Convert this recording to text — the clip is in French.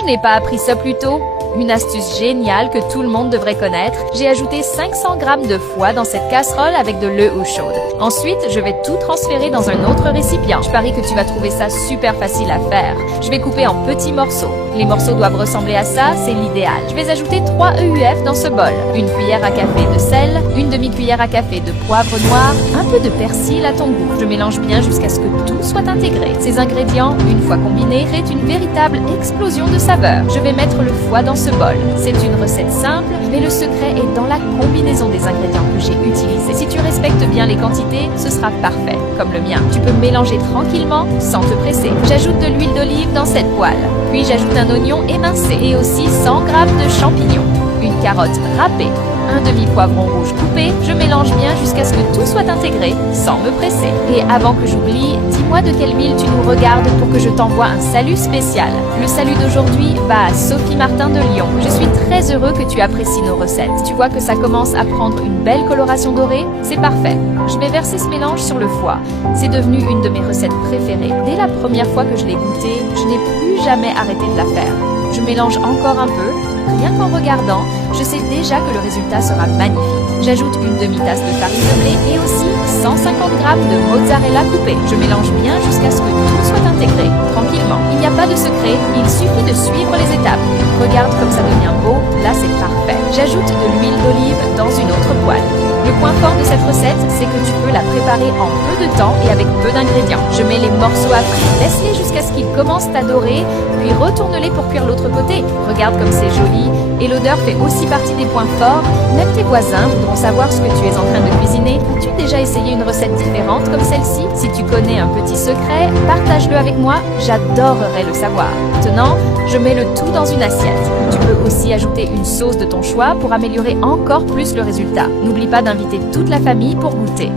je n'ai pas appris ça plus tôt? Une astuce géniale que tout le monde devrait connaître. J'ai ajouté 500 g de foie dans cette casserole avec de l'eau chaude. Ensuite, je vais tout transférer dans un autre récipient. Je parie que tu vas trouver ça super facile à faire. Je vais couper en petits morceaux. Les morceaux doivent ressembler à ça, c'est l'idéal. Je vais ajouter 3 EUF dans ce bol. Une cuillère à café de sel, une demi-cuillère à café de poivre noir, un peu de persil à ton goût. Je mélange bien jusqu'à ce que tout soit intégré. Ces ingrédients, une fois combinés, créent une véritable explosion de saveurs. Je vais mettre le foie dans ce bol. C'est une recette simple, mais le secret est dans la combinaison des ingrédients que j'ai utilisés. Si tu respectes bien les quantités, ce sera parfait, comme le mien. Tu peux mélanger tranquillement, sans te presser. J'ajoute de l'huile d'olive dans cette poêle. Puis j'ajoute un oignon émincé et aussi 100 g de champignons, une carotte râpée, un demi-poivron rouge coupé. Je mélange bien jusqu'à ce que tout soit intégré, sans me presser. Et avant que j'oublie, dis-moi de quelle ville tu nous regardes pour que je t'envoie un salut spécial. Le salut d'aujourd'hui va à Sophie Martin de Lyon. Je suis très heureux que tu apprécies nos recettes. Tu vois que ça commence à prendre une belle coloration dorée? C'est parfait. Je vais verser ce mélange sur le foie. C'est devenu une de mes recettes préférées. Dès la première fois que je l'ai goûtée, je n'ai plus jamais arrêté de la faire. Je mélange encore un peu. Rien qu'en regardant, je sais déjà que le résultat sera magnifique. J'ajoute une demi-tasse de farine de blé et aussi 150 g de mozzarella coupée. Je mélange bien jusqu'à ce que tout soit intégré, tranquillement. Il n'y a pas de secret, il suffit de suivre les étapes. Regarde comme ça devient beau, là c'est parfait. J'ajoute de l'huile d'olive dans une autre poêle. Le point fort de cette recette, c'est que tu peux la préparer en peu de temps et avec peu d'ingrédients. Je mets les morceaux à frire, laisse-les jusqu'à ce qu'ils commencent à dorer, puis retourne-les pour cuire l'autre côté. Regarde comme c'est joli, et l'odeur fait aussi partie des points forts. Même tes voisins voudront savoir ce que tu es en train de cuisiner. As-tu déjà essayé une recette différente comme celle-ci? Si tu connais un petit secret, partage-le avec moi, j'adorerais le savoir. Maintenant, je mets le tout dans une assiette. Tu peux aussi ajouter une sauce de ton choix pour améliorer encore plus le résultat. N'oublie pas d'inviter toute la famille pour goûter.